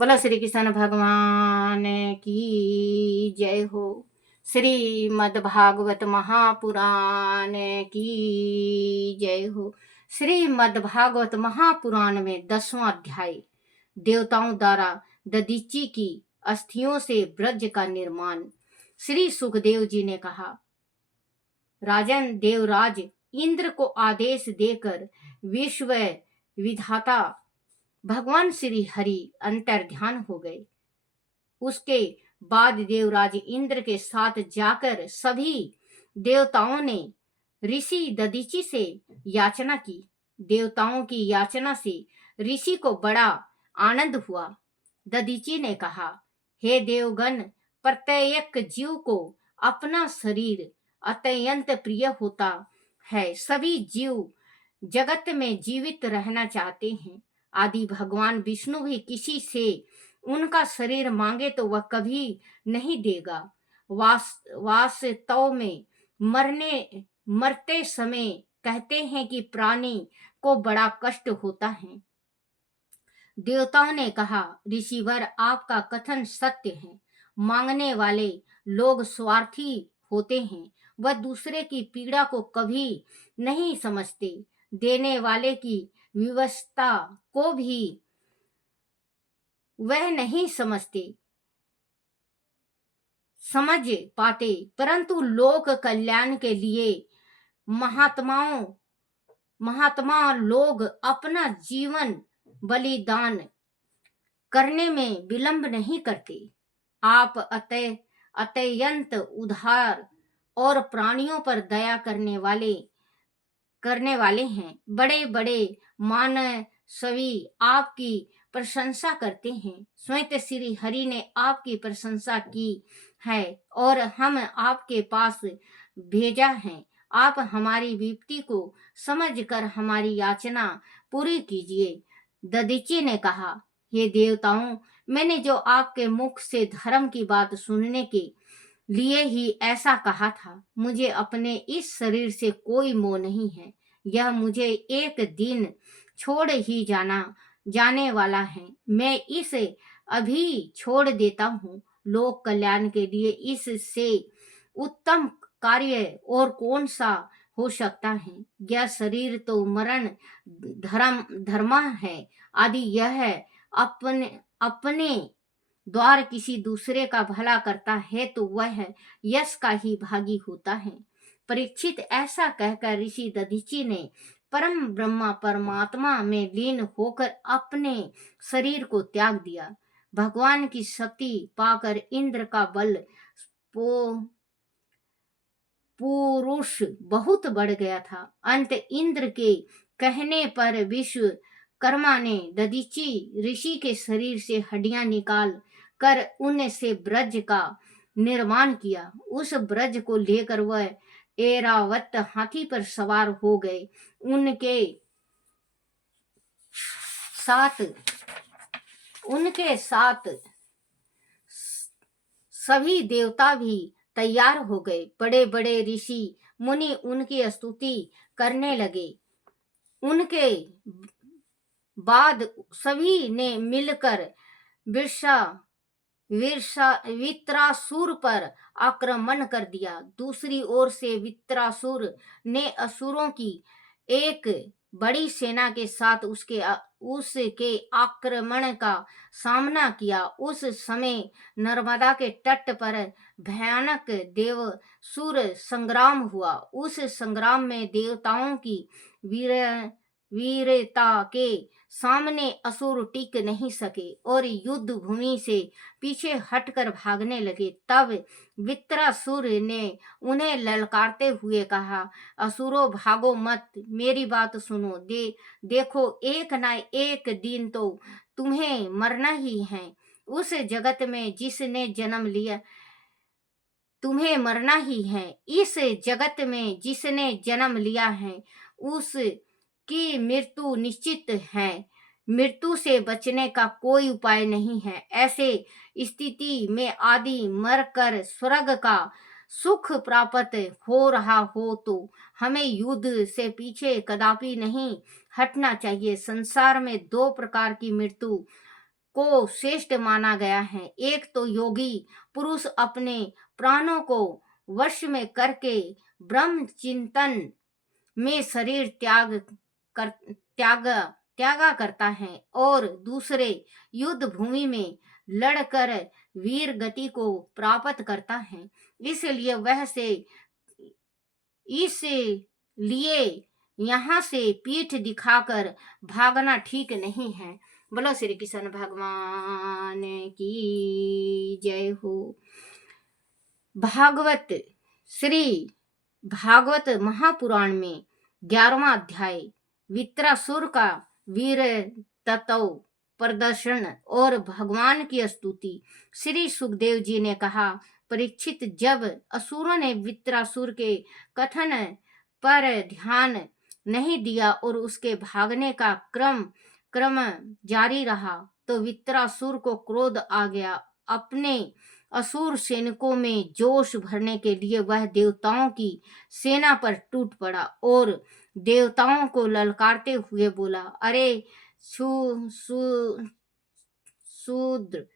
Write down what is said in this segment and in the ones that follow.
बोलो श्री कृष्ण भगवान की जय हो। श्रीमद् भागवत महापुराण की जय हो। श्रीमद् भागवत महापुराण में 10वां अध्याय, देवताओं द्वारा दधीचि की अस्थियों से ब्रज का निर्माण। श्री सुखदेव जी ने कहा, राजन देवराज इंद्र को आदेश देकर विश्व विधाता भगवान श्री हरि अंतर्ध्यान हो गए। उसके बाद देवराज इंद्र के साथ जाकर सभी देवताओं ने ऋषि दधीचि से याचना की। देवताओं की याचना से ऋषि को बड़ा आनंद हुआ। दधीचि ने कहा, हे देवगण, प्रत्येक जीव को अपना शरीर अत्यंत प्रिय होता है। सभी जीव जगत में जीवित रहना चाहते हैं। आदि भगवान विष्णु भी किसी से उनका शरीर मांगे तो वह कभी नहीं देगा। वास्तव में मरते समय कहते हैं कि प्राणी को बड़ा कष्ट होता है। देवताओं ने कहा, ऋषिवर, आपका कथन सत्य है। मांगने वाले लोग स्वार्थी होते हैं। वह दूसरे की पीड़ा को कभी नहीं समझते। देने वाले की व्यवस्था को भी वह नहीं समझ पाते, परंतु लोक कल्याण के लिए महात्मा लोग अपना जीवन बलिदान करने में विलंब नहीं करते। आप अत्यंत उदार और प्राणियों पर दया करने वाले हैं। बड़े बड़े मानसवी आपकी प्रशंसा करते हैं। स्वयं श्री हरि ने आपकी प्रशंसा की है और हम आपके पास भेजा है। आप हमारी विपत्ति को समझकर हमारी याचना पूरी कीजिए। दधीचि ने कहा, हे देवताओं, मैंने जो आपके मुख से धर्म की बात सुनने के लिए ही ऐसा कहा था। मुझे अपने इस शरीर से कोई मोह नहीं है। यह मुझे एक दिन छोड़ ही जाने वाला है। मैं इसे अभी छोड़ देता हूँ। लोक कल्याण के लिए इससे उत्तम कार्य और कौन सा हो सकता है। यह शरीर तो मरण धर्म है। आदि यह अपने द्वार किसी दूसरे का भला करता है तो वह यश का ही भागी होता है। परीक्षित, ऐसा कहकर ऋषि दधीचि ने परम ब्रह्मा परमात्मा में लीन होकर अपने शरीर को त्याग दिया। भगवान की शक्ति पाकर इंद्र का बल पुरुष बहुत बढ़ गया था। अंत इंद्र के कहने पर विश्वकर्मा ने दधीचि ऋषि के शरीर से हड्डियां निकाल कर उनसे ब्रज का निर्माण किया। उस ब्रज को लेकर वह ऐरावत हाथी पर सवार हो गए। उनके साथ सभी देवता भी तैयार हो गए। बड़े बड़े ऋषि मुनि उनकी स्तुति करने लगे। उनके बाद सभी ने मिलकर वित्रासुर पर आक्रमण कर दिया। दूसरी ओर से वित्रासुर ने असुरों की एक बड़ी सेना के साथ उसके आक्रमण का सामना किया। उस समय नर्मदा के तट पर भयानक देवसुर संग्राम हुआ। उस संग्राम में देवताओं की वीरता के सामने असुर टिक नहीं सके और युद्ध भूमि से पीछे हटकर भागने लगे। तब वित्रासुर ने उन्हें ललकारते हुए कहा, असुरों, भागो मत, मेरी बात सुनो। देखो, एक ना एक दिन तो तुम्हें मरना ही है। उस जगत में जिसने जन्म लिया तुम्हें मरना ही है। इस जगत में जिसने जन्म लिया है उसकी मृत्यु निश्चित है। मृत्यु से बचने का कोई उपाय नहीं है। ऐसे स्थिति में आदि मरकर स्वर्ग का सुख प्राप्त हो रहा हो तो हमें युद्ध से पीछे कदापि नहीं हटना चाहिए। संसार में 2 प्रकार की मृत्यु को श्रेष्ठ माना गया है। एक तो योगी पुरुष अपने प्राणों को वश में करके ब्रह्म चिंतन में शरीर त्यागा करता है, और दूसरे युद्ध भूमि में लड़कर वीर गति को प्राप्त करता है। इसलिए यहाँ से पीठ दिखाकर भागना ठीक नहीं है। बोलो श्री कृष्ण भगवान की जय हो। श्री भागवत महापुराण में 11वां अध्याय वित्रासुर का वीर तत्व प्रदर्शन और भगवान की स्तुति। श्री सुखदेव जी ने कहा, परीक्षित, जब असुरों ने वित्रासुर के कथन पर ध्यान नहीं दिया और उसके भागने का क्रम जारी रहा तो वित्रासुर को क्रोध आ गया। अपने असुर सैनिकों में जोश भरने के लिए वह देवताओं की सेना पर टूट पड़ा और देवताओं को ललकारते हुए बोला, अरे शूद्र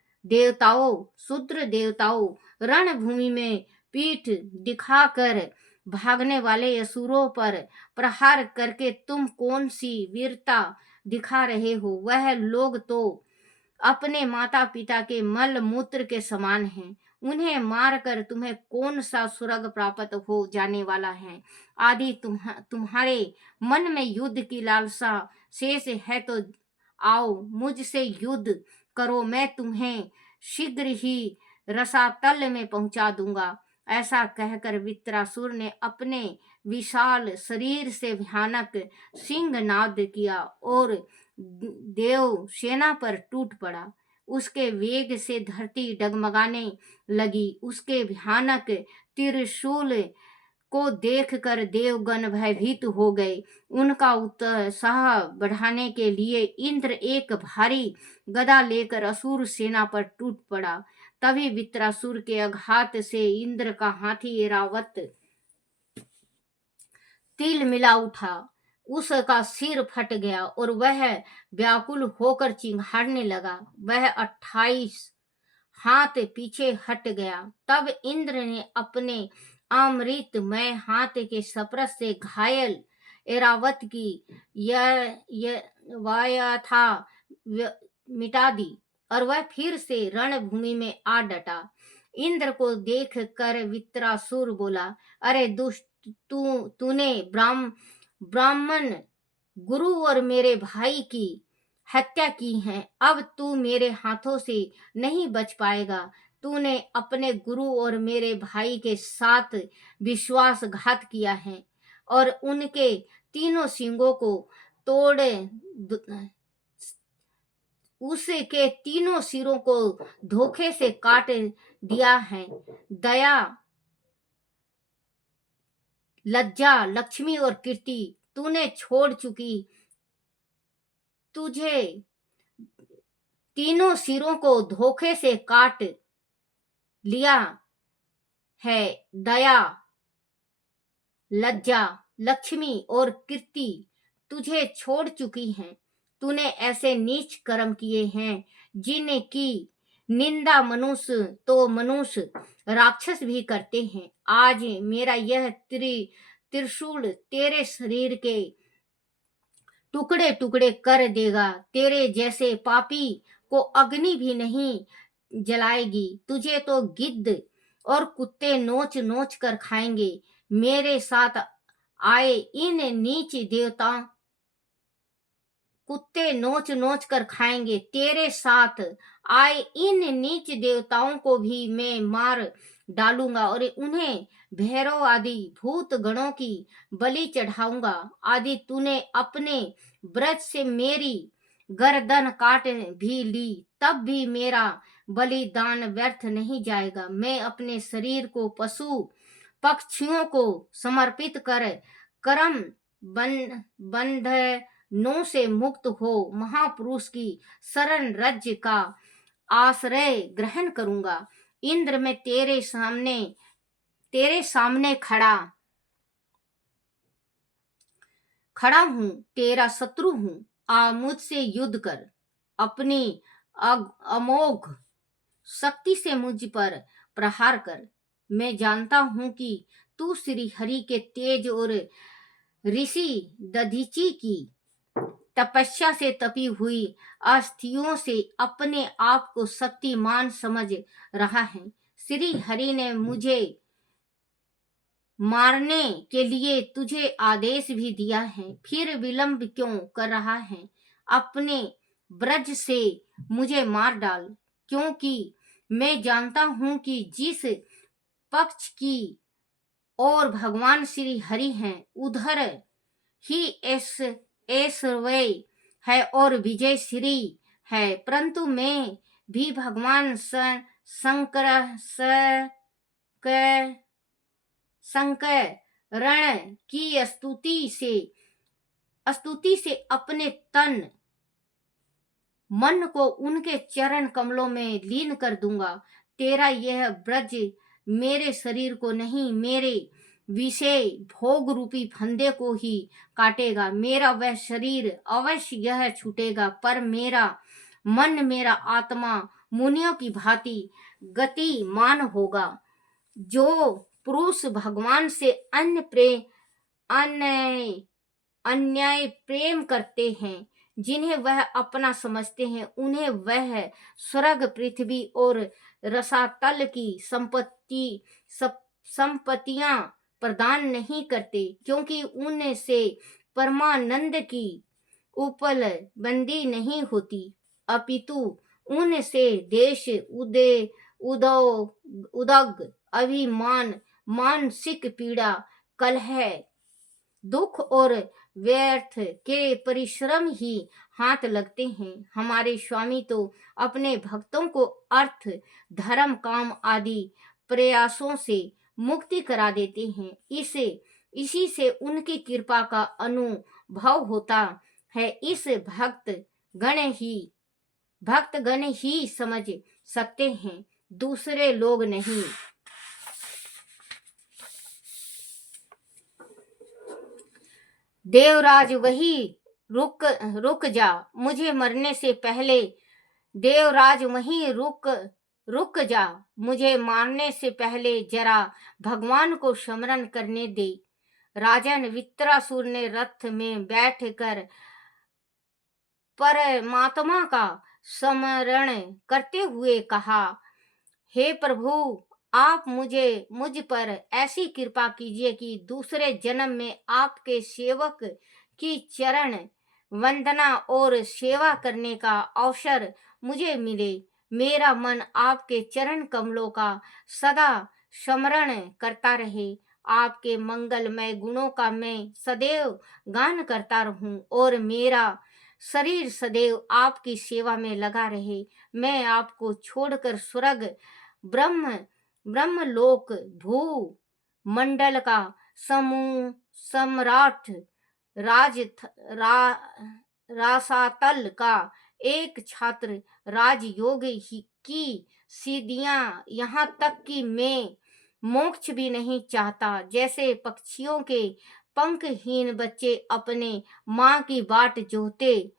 देवताओं, रणभूमि में पीठ दिखाकर भागने वाले असुरों पर प्रहार करके तुम कौन सी वीरता दिखा रहे हो? वह लोग तो अपने माता पिता के मल मूत्र के समान हैं। उन्हें मारकर तुम्हें कौन सा स्वर्ग प्राप्त हो जाने वाला है? आदि तुम्हारे मन में युद्ध की लालसा शेष है तो आओ मुझसे युद्ध करो, मैं तुम्हें शीघ्र ही रसातल में पहुंचा दूंगा। ऐसा कहकर वित्रासुर ने अपने विशाल शरीर से भयानक सिंहनाद किया और देव सेना पर टूट पड़ा। उसके वेग से धरती डगमगाने लगी। उसके भयानक त्रिशूल को देखकर देवगण भयभीत हो गए। उनका उत्साह बढ़ाने के लिए इंद्र एक भारी गदा लेकर असुर सेना पर टूट पड़ा। तभी वित्रासुर के आघात से इंद्र का हाथी ऐरावत तिल मिला उठा। उसका सिर फट गया और वह व्याकुल होकर चिंघाड़ने लगा। वह 28 हाथ पीछे हट गया। तब इंद्र ने अपने अमृतमय हाथ के स्पर्श से घायल ऐरावत की वायथा मिटा दी और वह फिर से रणभूमि में आ डटा। इंद्र को देख कर वित्रासुर बोला, अरे दुष्ट, तूने ब्राह्मण गुरु और मेरे भाई की हत्या की है। अब तू मेरे हाथों से नहीं बच पाएगा। तूने अपने गुरु और मेरे भाई के साथ विश्वासघात किया है और उनके तीनों सिंगों को तोड़ उसके तीनों सिरों को धोखे से काट दिया है। दया, लज्जा, लक्ष्मी और कीर्ति तूने छोड़ चुकी। तुझे तीनों सिरों को धोखे से काट लिया है। दया, लज्जा, लक्ष्मी और कीर्ति तुझे छोड़ चुकी हैं। तूने ऐसे नीच कर्म किए हैं जिनकी निंदा मनुष्य राक्षस भी करते हैं। आज मेरा यह त्रिशूल तेरे शरीर के टुकड़े टुकड़े कर देगा। तेरे जैसे पापी को अग्नि भी नहीं जलाएगी। तुझे तो गिद्ध और कुत्ते नोच नोच कर खाएंगे। मेरे साथ आए इन नीच देवता कुत्ते नोच नोच कर खाएंगे। तेरे साथ आए इन नीच देवताओं को भी मैं मार डालूंगा और उन्हें भैरव आदि भूत गणों की बलि चढ़ाऊंगा। आदि तूने अपने व्रत से मेरी गर्दन काट भी ली, तब भी मेरा बलिदान व्यर्थ नहीं जाएगा। मैं अपने शरीर को पशु पक्षियों को समर्पित कर कर्म बंधनों से मुक्त हो महापुरुष की शरण रज का आश्रय ग्रहण करूंगा। इंद्र, मैं तेरे सामने खड़ा हूं, तेरा शत्रु हूं। आ मुझसे युद्ध कर। अपनी अमोघ शक्ति से मुझ पर प्रहार कर। मैं जानता हूं कि तू श्री हरि के तेज और ऋषि दधीची की तपस्या से तपी हुई अस्थियों से अपने आप को शक्तिमान समझ रहा है। श्री हरि ने मुझे मारने के लिए तुझे आदेश भी दिया है, फिर विलंब क्यों कर रहा है? अपने ब्रज से मुझे मार डाल, क्योंकि मैं जानता हूं कि जिस पक्ष की ओर भगवान श्री हरि हैं उधर ही ऐश्वर्य है और विजय श्री है। परंतु मैं भी भगवान शंकरण की स्तुति से अपने तन मन को उनके चरण कमलों में लीन कर दूंगा। तेरा यह ब्रज मेरे शरीर को नहीं, मेरे विषय भोग रूपी फंदे को ही काटेगा। मेरा वह शरीर अवश्य यह छूटेगा, पर मेरा मन, मेरा आत्मा मुनियों की भांति गतिमान होगा। जो पुरुष भगवान से अन्याय प्रेम करते हैं, जिन्हें वह अपना समझते हैं, उन्हें वह स्वर्ग, पृथ्वी और रसातल की संपत्तियां प्रदान नहीं करते, क्योंकि उनसे परमानंद की उपलब्धि नहीं होती, अपितु उनसे देश, उदग, अभिमान, मानसिक पीड़ा, कलह, दुख और व्यर्थ के परिश्रम ही हाथ लगते हैं। हमारे स्वामी तो अपने भक्तों को अर्थ, धर्म, काम आदि प्रयासों से मुक्ति करा देते हैं। इसी से उनकी कृपा का अनुभव होता है। इस भक्तगण ही समझ सकते हैं, दूसरे लोग नहीं। देवराज वही रुक जा, मुझे मरने से पहले। देवराज वहीं रुक जा, मुझे मारने से पहले जरा भगवान को स्मरण करने दे। राजन वित्रासुर ने रथ में बैठकर परमात्मा का स्मरण करते हुए कहा, हे प्रभु, आप मुझ पर ऐसी कृपा कीजिए कि दूसरे जन्म में आपके सेवक की चरण वंदना और सेवा करने का अवसर मुझे मिले। मेरा मन आपके चरण कमलों का सदा स्मरण करता रहे। आपके मंगलमय गुणों का मैं सदैव गान करता रहूं और मेरा शरीर सदैव आपकी सेवा में लगा रहे। मैं आपको छोड़कर स्वर्ग, ब्रह्मलोक, भू मंडल का सम्राट, रासातल का एक छात्र, राजयोग की सिद्धियां, यहाँ तक कि मैं मोक्ष भी नहीं चाहता। जैसे पक्षियों के पंखहीन बच्चे अपने माँ की बाट जोहते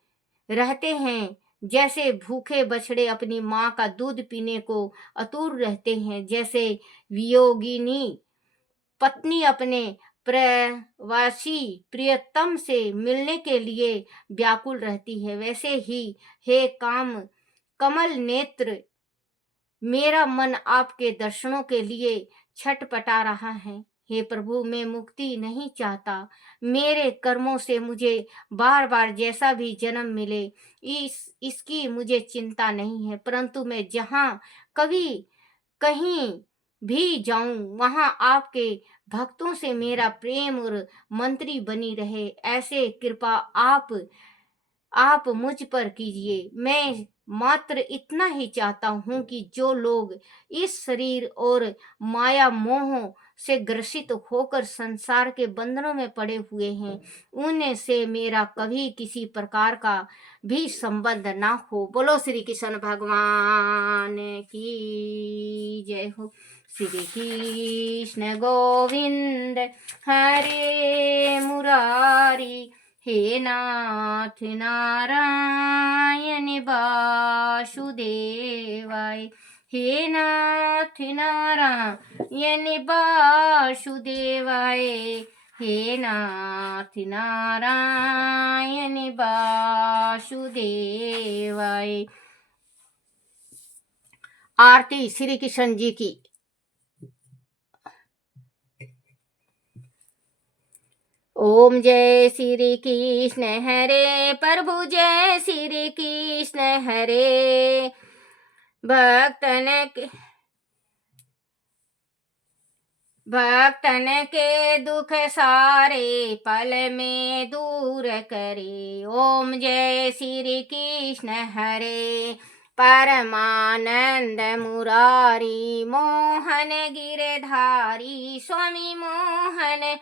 रहते हैं, जैसे भूखे बछड़े अपनी माँ का दूध पीने को आतुर रहते हैं, जैसे वियोगिनी पत्नी अपने प्रवासी प्रियतम से मिलने के लिए व्याकुल रहती है, वैसे ही हे कमल नेत्र, मेरा मन आपके दर्शनों के लिए छटपटा रहा है। हे प्रभु, मैं मुक्ति नहीं चाहता। मेरे कर्मों से मुझे बार बार जैसा भी जन्म मिले, इसकी मुझे चिंता नहीं है, परंतु मैं जहाँ कहीं भी जाऊं, वहां आपके भक्तों से मेरा प्रेम और मंत्री बनी रहे। ऐसे कृपा आप मुझ पर कीजिए। मैं मात्र इतना ही चाहता हूँ कि जो लोग इस शरीर और माया मोह से ग्रसित होकर संसार के बंधनों में पड़े हुए हैं, उनसे से मेरा कभी किसी प्रकार का भी संबंध ना हो। बोलो श्री कृष्ण भगवान की जय हो। श्री कृष्ण गोविंद हरे मुरारी, हे नाथ नारायण वासुदेवाय, हे नाथ नारायण वासुदेवाय, हे नाथ नारायण वासुदेवाय। आरती श्री कृष्ण जी की। ओम जय श्री कृष्ण हरे प्रभु, जय श्री कृष्ण हरे। भक्तन के दुख सारे पल में दूर करे। ओम जय श्री कृष्ण हरे। परमानंद मुरारी मोहन गिरधारी, स्वामी मोहन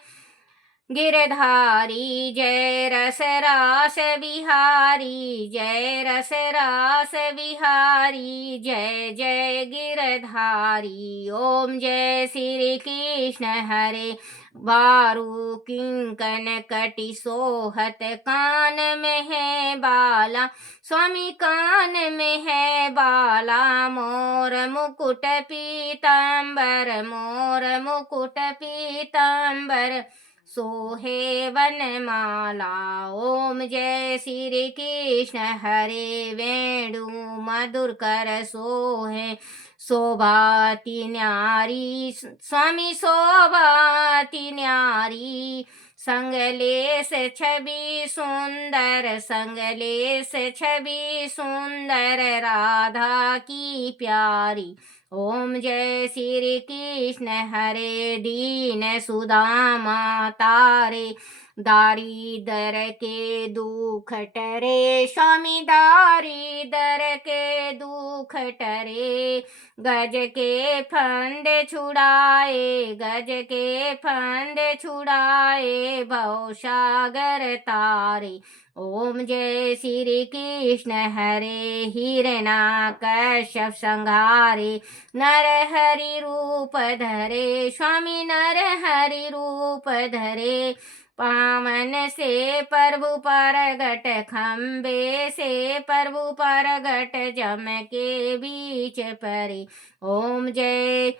गिरधारी, जय रस रास बिहारी, जय रस रास बिहारी, जय जय गिरधारी। ओम जय श्री कृष्ण हरे। बारू किंकन कटि सोहत, कान में है बाला, स्वामी कान में है बाला। मोर मुकुट पीतांबर, मोर मुकुट पीतांबर, सोहे वनमाला। ओम जय श्री कृष्ण हरे। वेणु मधुर कर सोहे, शोभाति न्यारी, स्वामी शोभाति न्यारी। संगलेस छवि सुंदर, संगलेस छवि सुंदर, राधा की प्यारी। ओम जय श्री कृष्ण हरे। दीन सुदामा तारे, दारिदर के दुख टरे, स्वामी दारिदर के दुख टरे। गज के फंद छुड़ाए, गज के फंद छुड़ाए, भवसागर तारे। ओम जय श्री कृष्ण हरे। हिरण्याकश्यप संहारे, नर हरि रूप धरे, स्वामी नर हरि रूप धरे। पावन से प्रभु परगट, खम्बे से प्रभु परगट, जम के बीच परे। ओम जय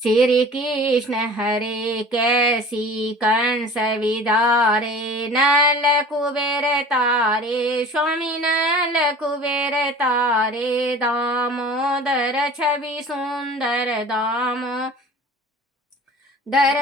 श्री कृष्ण हरे। कैसी कंस विदारे, नल कुबेर तारे, स्वामी नल कुबेर तारे। दामोदर छवि सुंदर, दामोदर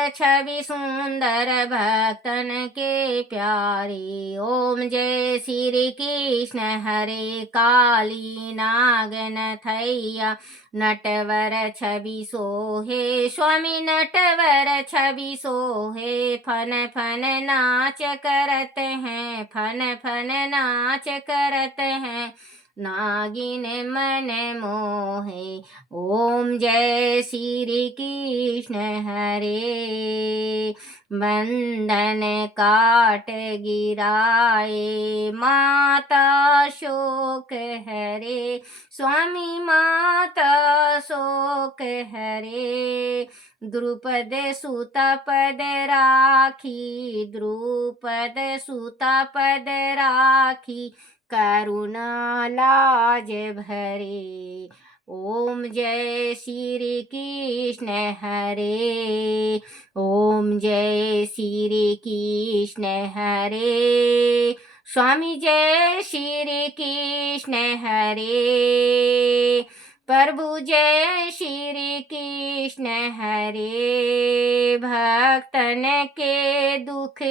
छवि सुंदर, भक्तन के प्यारे। ओम जय श्री कृष्ण हरे। काली नागन थैया, नटवर छवि सोहे, स्वामी नटवर छवि सोहे। फन फन नाच करत हैं, फन फन नाच करत हैं, नागिन मन मोहे। ओम जय श्री कृष्ण हरे। बंधन काट गिराए, माता शोक हरे, स्वामी माता शोक हरे। द्रुपद सुता पद राखी, द्रुपद सुता पद राखी, करुणा लाज भरे। ओम जय श्री कृष्ण हरे। ओम जय श्री कृष्ण हरे। स्वामी जय श्री कृष्ण हरे। प्रभु जय श्री कृष्ण हरे। भक्तन के दुख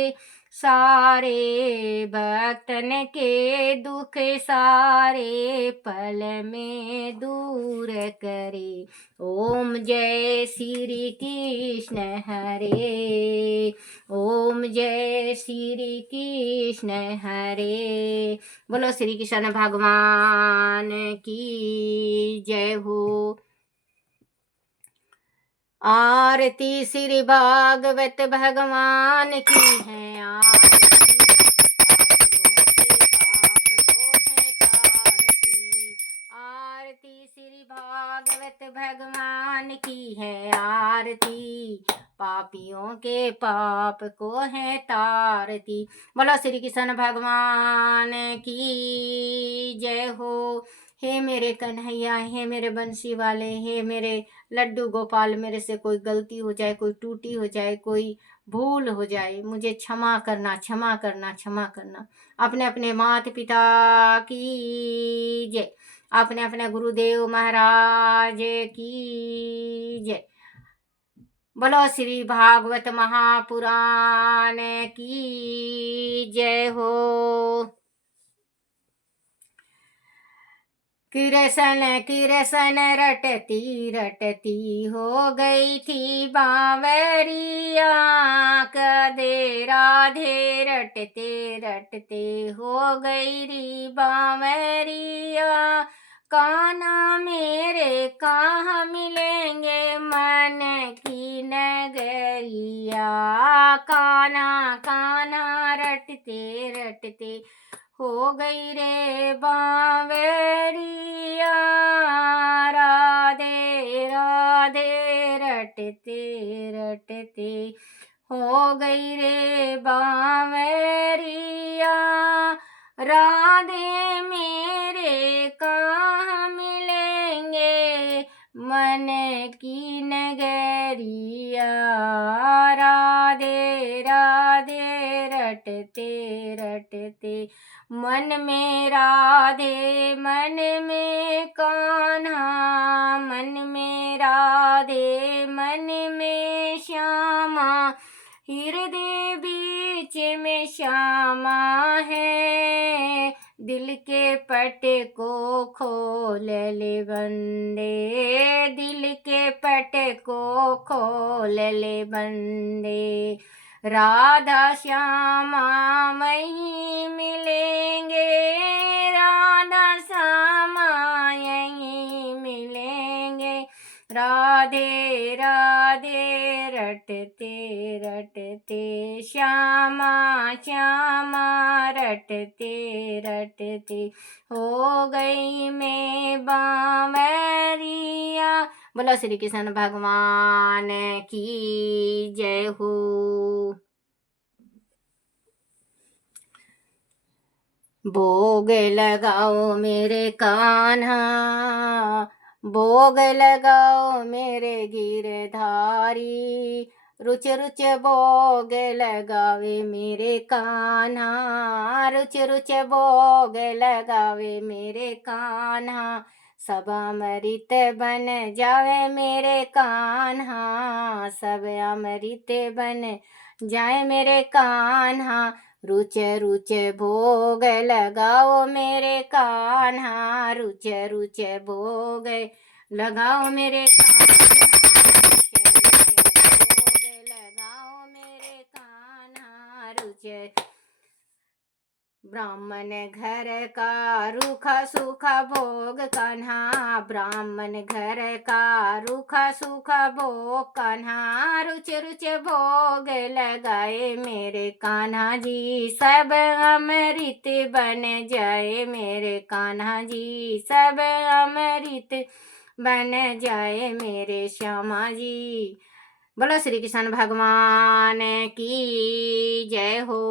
सारे, भक्तन के दुख सारे, पल में दूर करे। ओम जय श्री कृष्ण हरे। ओम जय श्री कृष्ण हरे। बोलो श्री कृष्ण भगवान की जय हो। आरती श्री भागवत भगवान की है आरती, पापियों के पाप को है तारती। आरती श्री भागवत भागवत भगवान की है आरती, पापियों के पाप को है तारती। बोलो श्री कृष्ण भगवान की जय हो। हे मेरे कन्हैया, हे मेरे बंसी वाले, हे मेरे लड्डू गोपाल, मेरे से कोई गलती हो जाए, कोई टूटी हो जाए, कोई भूल हो जाए, मुझे क्षमा करना, क्षमा करना, क्षमा करना। अपने अपने माता पिता की जय, अपने अपने गुरुदेव महाराज की जय। बोलो श्री भागवत महापुराण की जय हो। कृष्ण कृष्ण रटती रटती हो गई थी बावरिया, कदे राधे रटते रटते हो गई री बावरिया। कान्हा मेरे कहाँ मिलेंगे मन की नगरिया, कान्हा कान्हा रटते रटते हो गई रे बावरिया। राधे राधे रटते रटते हो गई रे बावरिया। राधे मेरे कहाँ मिलेंगे मन की नगरिया। राधे राधे रटते रटते मन में राधे, मन में कान्हा, मन में राधे, मन में श्यामा, हृदय बीच में श्यामा है। दिल के पट को खोल ले बंदे, दिल के पट को खोल ले बंदे। राधा श्यामा वहीं मिलेंगे, राधा श्यामा यहीं मिलेंगे। राधे राधे रटते रटते श्यामा श्यामा रटते रटते हो गई मैं बावरिया। बोलो श्री कृष्ण भगवान की जय हो। भोग लगाओ मेरे कान्हा, भोग लगाओ मेरे गिरधारी। रुच रुच भोग लगावे मेरे कान्हा, रुच रुच भोग लगावे मेरे कान्हा। सब अमृत बन जावे मेरे कान्हा, सब अमृत बन जाए मेरे कान्हा। रुच रुच भोग लगाओ मेरे कान्हा, रुच रुच भोग लगाओ मेरे कान्हा, रुच रुच भोग लगाओ मेरे कान्हा। रुच ब्राह्मण घर का रूखा सूखा भोग कान्हा, ब्राह्मण घर का रूखा सूखा भोग कान्हा। रुच रुच भोग लगाए मेरे कान्हा जी, सब अमृत बन जाए मेरे कान्हा जी, सब अमृत बन जाए मेरे श्यामा जी। बोलो श्री कृष्ण भगवान की जय हो।